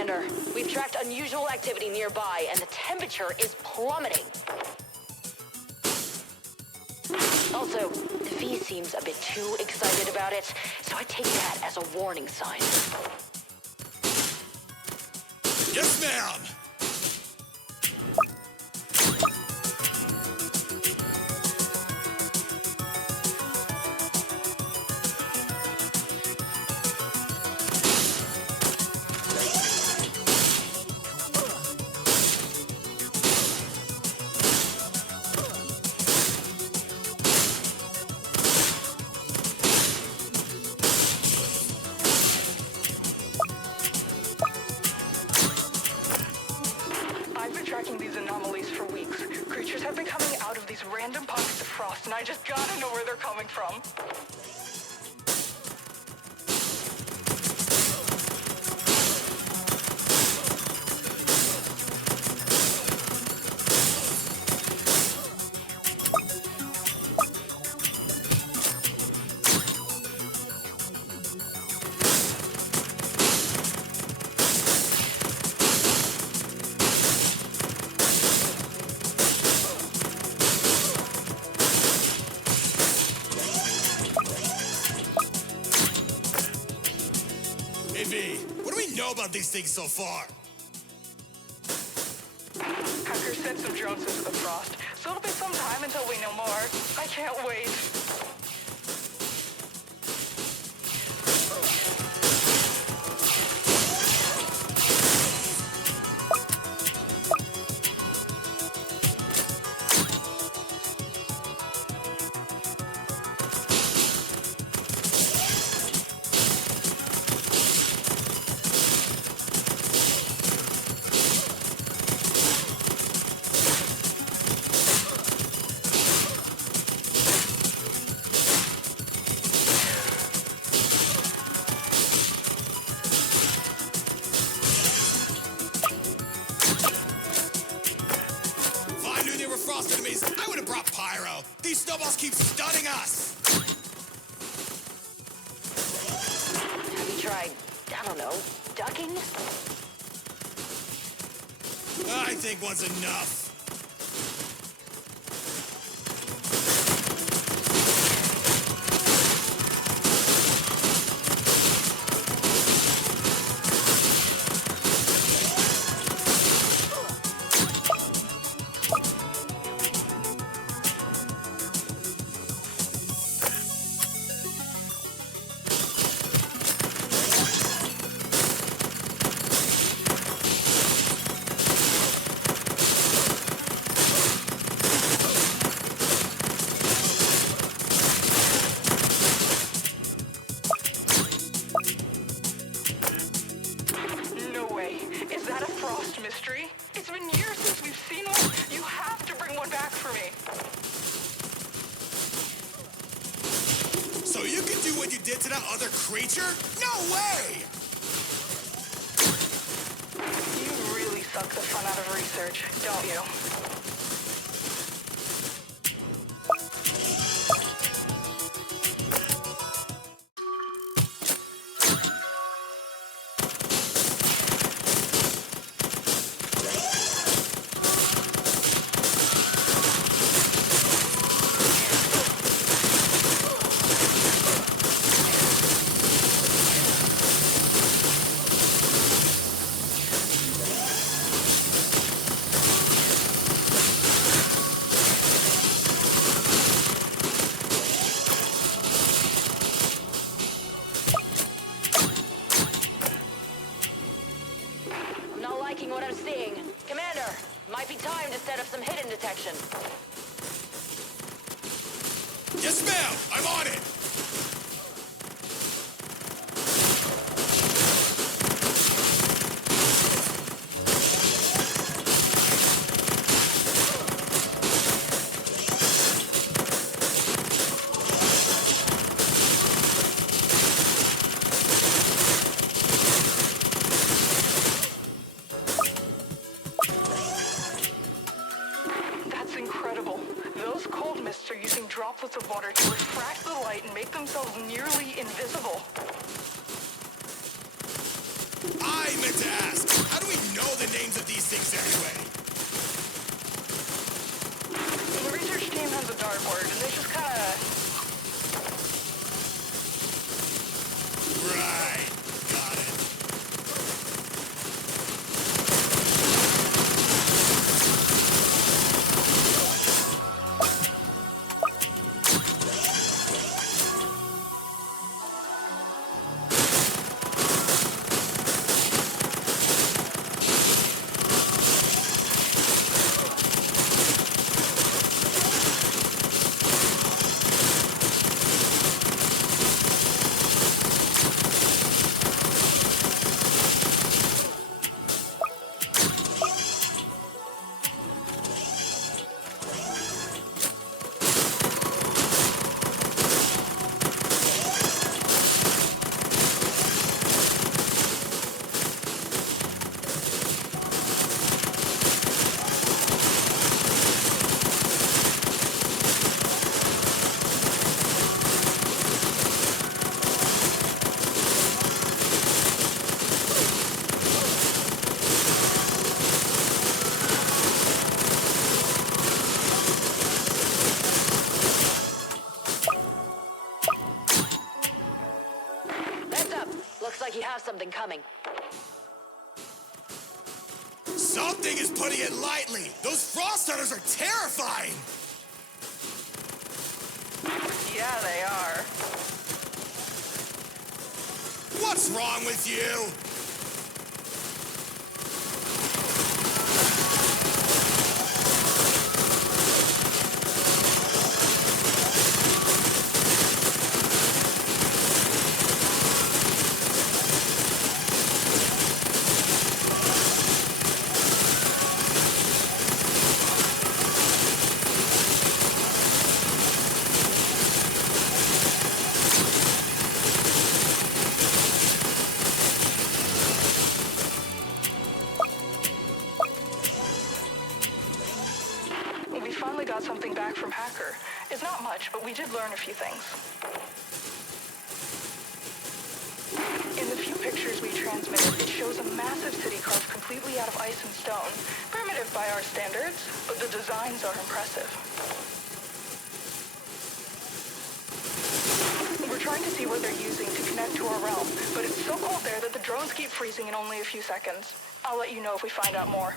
Commander. We've tracked unusual activity nearby, and the temperature is plummeting. Also, the V seems a bit too excited about it, so I take that as a warning sign. Yes, ma'am! I've been tracking these anomalies for weeks. Creatures have been coming out of these random pockets of frost, and I just gotta know where they're coming from. Hey, V, what do we know about these things so far? Hackers sent some drones into the frost, so it'll be some time until we know more. I can't wait. If I knew they were frost enemies, I would have brought pyro. These snowballs keep stunning us. Have you tried, I don't know, ducking? I think one's enough. No way. Is that a frost mystery? It's been years since we've seen one. You have to bring one back for me. So you can do what you did to that other creature? No way! You really suck the fun out of research, don't you? I'm not liking what I'm seeing. Commander, might be time to set up some hidden detection. Yes, ma'am! I'm on it! That's incredible. Those cold mists are using droplets of water to refract the light and make themselves nearly invisible. I meant to ask, how do we know the names of these things anyway? The research team has a dartboard, and they just kinda... Right. Got it. Heads up. Looks like you have something coming. Something is putting it lightly. Those frost hunters are terrifying. Yeah, they are. What's wrong with you? We finally got something back from Hacker. It's not much, but we did learn a few things. In the few pictures we transmitted, it shows a massive city carved completely out of ice and stone. Primitive by our standards, but the designs are impressive. We're trying to see what they're using to connect to our realm, but it's so cold there that the drones keep freezing in only a few seconds. I'll let you know if we find out more.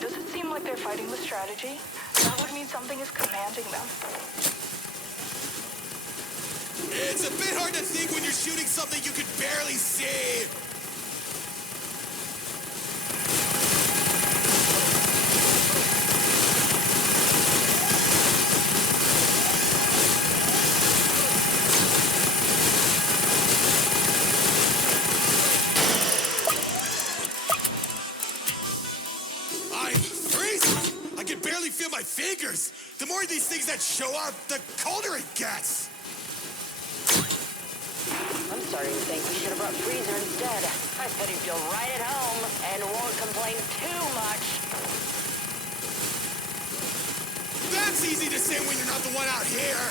Does it seem like they're fighting with strategy? That would mean something is commanding them. It's a bit hard to think when you're shooting something you could barely see. I'm freezing. I can barely feel my fingers. The more of these things that show up, the colder it gets. I'm starting to think we should have brought Freezer instead. I bet he'd feel right at home and won't complain too much. That's easy to say when you're not the one out here.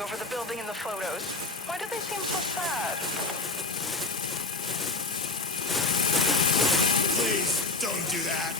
crying over the building in the photos. Why do they seem so sad? Please, don't do that.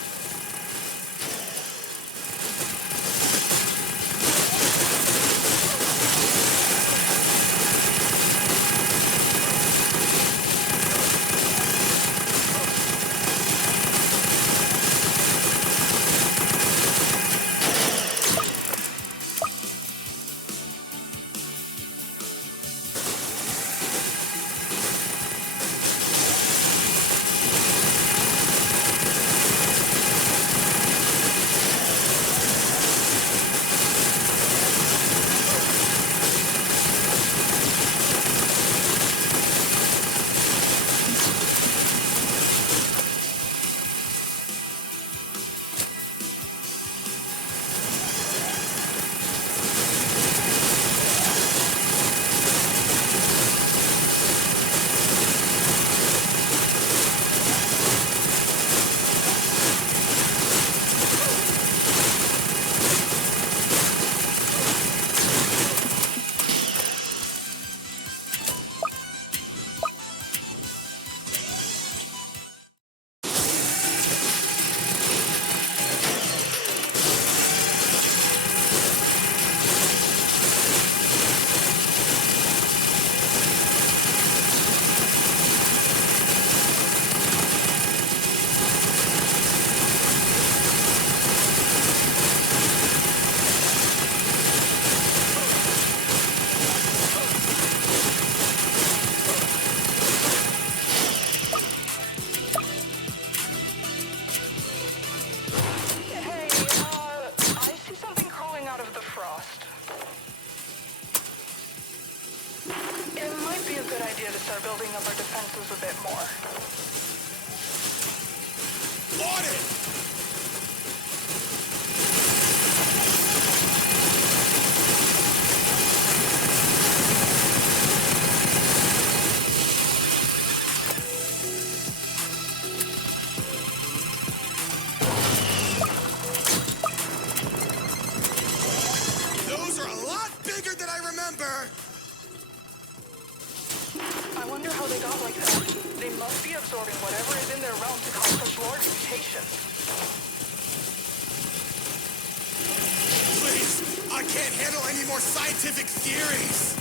Start building up our defenses a bit more. On it! Those are a lot bigger than I remember! I wonder how they got like that. They must be absorbing whatever is in their realm to cause such large mutations. Please, I can't handle any more scientific theories!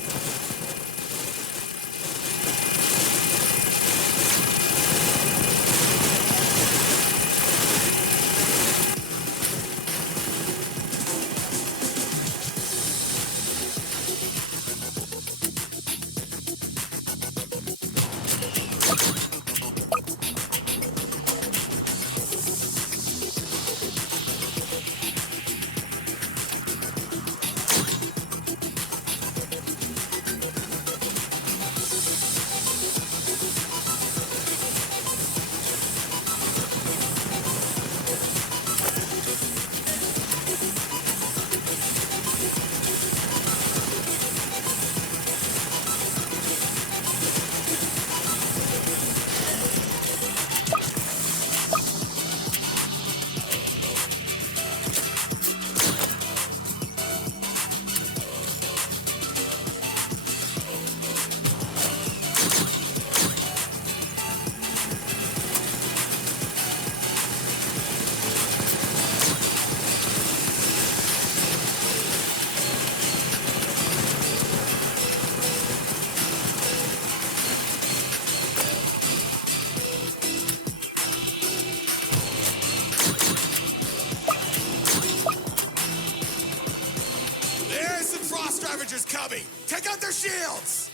There's some frost ravagers coming! Take out their shields!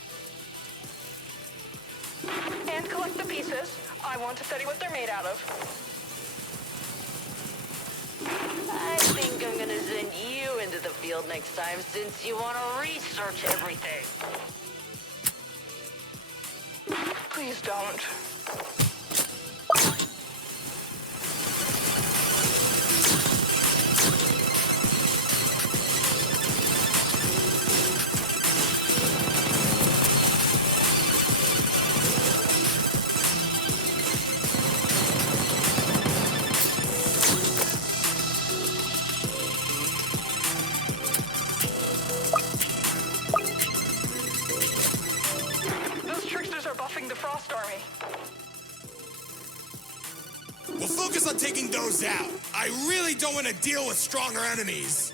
And collect the pieces. I want to study what they're made out of. I think I'm gonna send you into the field next time since you want to research everything. Please don't. are buffing the Frost Army. We'll focus on taking those out. I really don't want to deal with stronger enemies.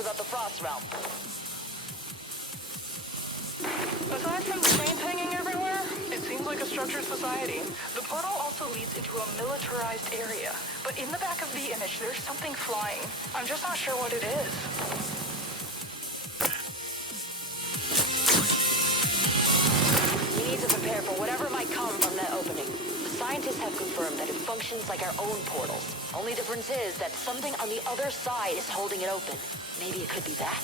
About the Frost Realm. Aside from the chains hanging everywhere, it seems like a structured society. The portal also leads into a militarized area, but in the back of the image, there's something flying. I'm just not sure what it is. We need to prepare for whatever might come from that opening. The scientists have confirmed that it functions like our own portals. Only difference is that something on the other side is holding it open. Maybe it could be that?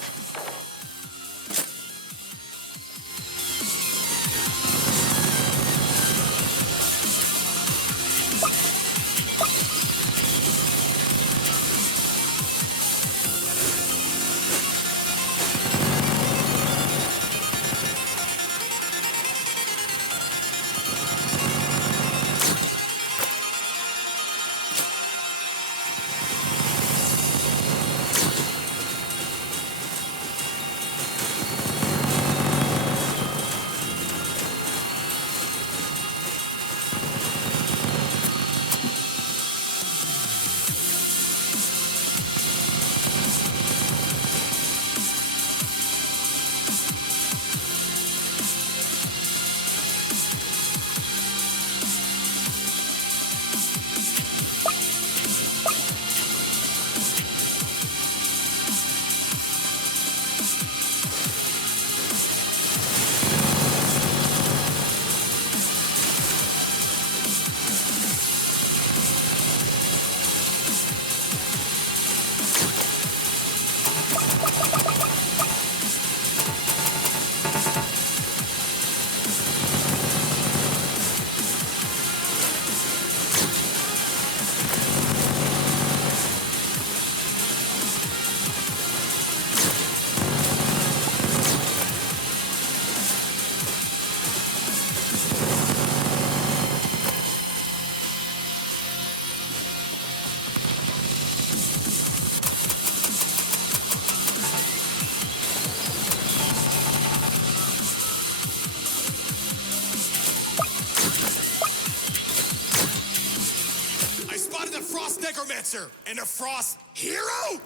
And a Frost hero?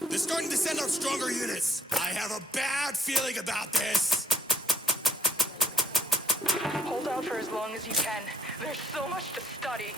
They're starting to send out stronger units. I have a bad feeling about this. Hold out for as long as you can. There's so much to study.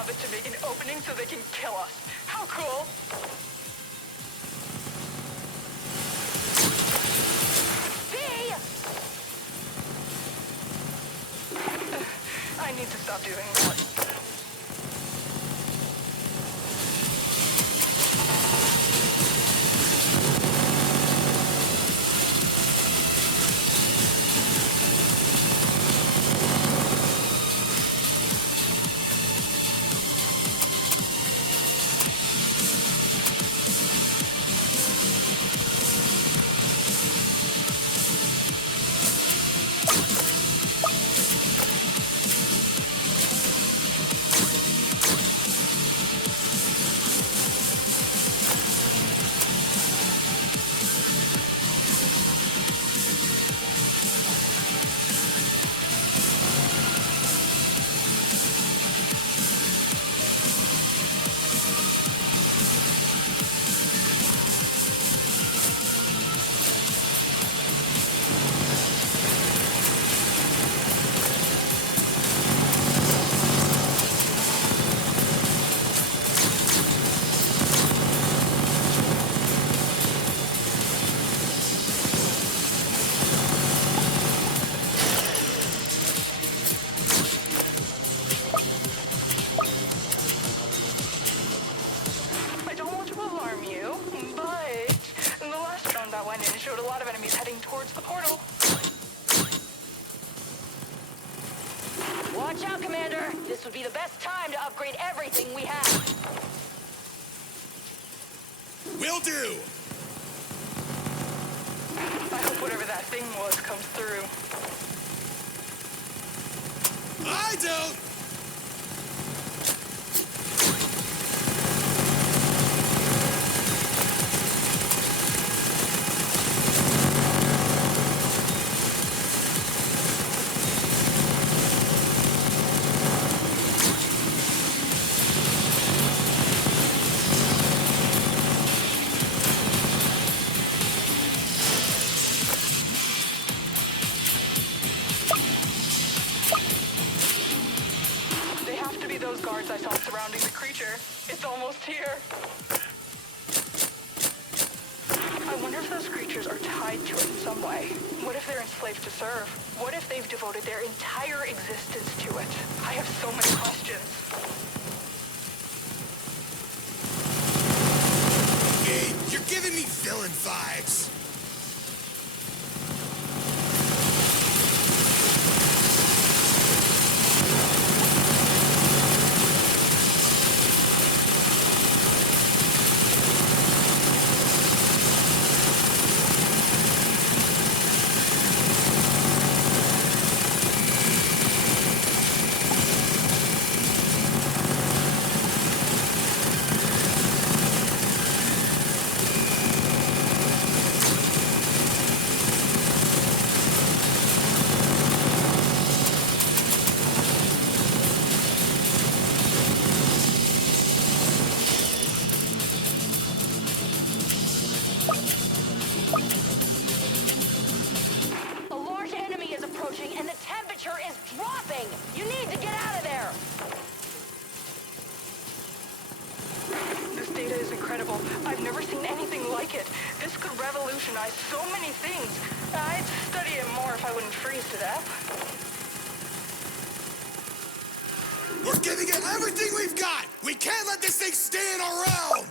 job is to make an opening so they can kill us. How cool! B! I need to stop doing that. I don't want to alarm you, but the last round that went in showed a lot of enemies heading towards the portal. Watch out, Commander. This would be the best time to upgrade everything we have. Will do! I hope whatever that thing was comes through. I don't! They have to be those guards I saw surrounding the creature. It's almost here. I wonder if those creatures are tied to it in some way. What if they're enslaved to serve? What if they've devoted their entire existence to it? I have so many questions. Hey, you're giving me villain vibes. A large enemy is approaching and the temperature is dropping. You need to get out of there. This data is incredible. I've never seen anything like it. This could revolutionize so many things. I'd study it more if I wouldn't freeze to death. We're giving it everything we've got! We can't let this thing stay in our realm!